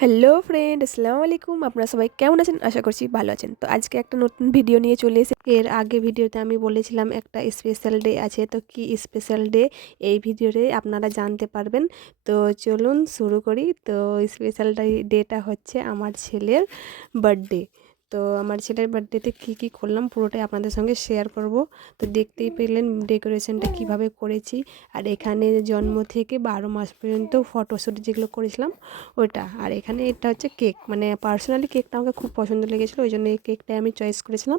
Hello friend, আসসালামু আলাইকুম। আপনারা সবাই কেমন আছেন? আশা করছি ভালো আছেন। তো আজকে একটা নতুন ভিডিও নিয়ে চলে এসেছি। এর আগে ভিডিওতে আমি বলেছিলাম একটা স্পেশাল ডে আছে, তো কি স্পেশাল ডে এই ভিডিওতে আপনারা জানতে পারবেন। তো চলুন শুরু করি। তো স্পেশাল ডেটা হচ্ছে আমার ছেলের বার্থডে। তো আমার ছেলের বার্থডেতে কী করলাম পুরোটাই আপনাদের সঙ্গে শেয়ার করব। তো দেখতেই পেলেন ডেকোরেশনটা কিভাবে করেছি। আর এখানে জন্ম থেকে 12 মাস পর্যন্ত ফটোশ্যুট যেগুলো করেছিলাম ওটা। আর এখানে এটা হচ্ছে কেক, মানে পার্সোনালি কেকটা আমাকে খুব পছন্দ লেগেছিলো, ওই জন্য এই কেকটাই আমি চয়েস করেছিলাম।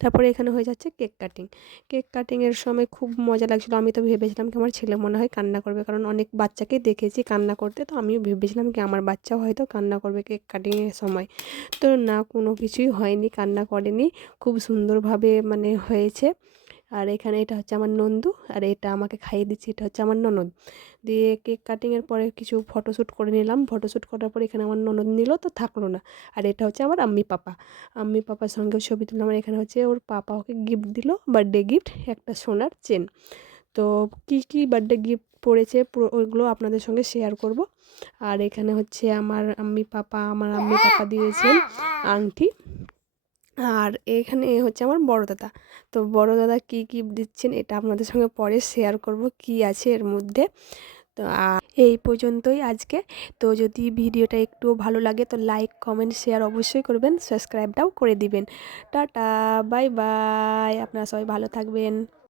তারপরে এখানে হয়ে যাচ্ছে কেক কাটিংয়ের সময় খুব মজা লাগছিলো। আমি তো ভেবেছিলাম কি আমার ছেলে মনে হয় কান্না করবে, কারণ অনেক বাচ্চাকেই দেখেছি কান্না করতে, তো আমিও ভেবেছিলাম কি আমার বাচ্চাও হয়তো কান্না করবে কেক কাটিংয়ের সময়। তো না, কোনো কিছুই হয়নি, কান্না করেনি, খুব সুন্দরভাবে মানে হয়েছে। আর এখানে এটা হচ্ছে আমার নন্দু, আর এটা আমাকে খাইয়ে দিচ্ছে, এটা হচ্ছে আমার ননদ। দিয়ে কেক কাটিংয়ের পরে কিছু ফটোশ্যুট করে নিলাম। ফটোশ্যুট করার পরে এখানে আমার ননদ নিল, তো থাকলো না। আর এটা হচ্ছে আমার আম্মি পাপার সঙ্গেও ছবি তুললাম। আর এখানে হচ্ছে ওর পাপা ওকে গিফট দিল, বার্থডে গিফট একটা সোনার চেন। তো কি বার্থডে গিফট পড়েছে পুরো ওইগুলো আপনাদের সঙ্গে শেয়ার করব। আর এখানে হচ্ছে আমার আম্মি পাপা দিয়েছেন আংটি। আর এখানে হচ্ছে আমার বড় দাদা। তো বড় দাদা কী গিফট দিচ্ছেন এটা আপনাদের সঙ্গে পরে শেয়ার করব কি আছে এর মধ্যে। তো এই পর্যন্তই আজকে। তো যদি ভিডিওটা একটুও ভালো লাগে তো লাইক কমেন্ট শেয়ার অবশ্যই করবেন, সাবস্ক্রাইবটাও করে দিবেন। টাটা, বাই বাই, আপনারা সবাই ভালো থাকবেন।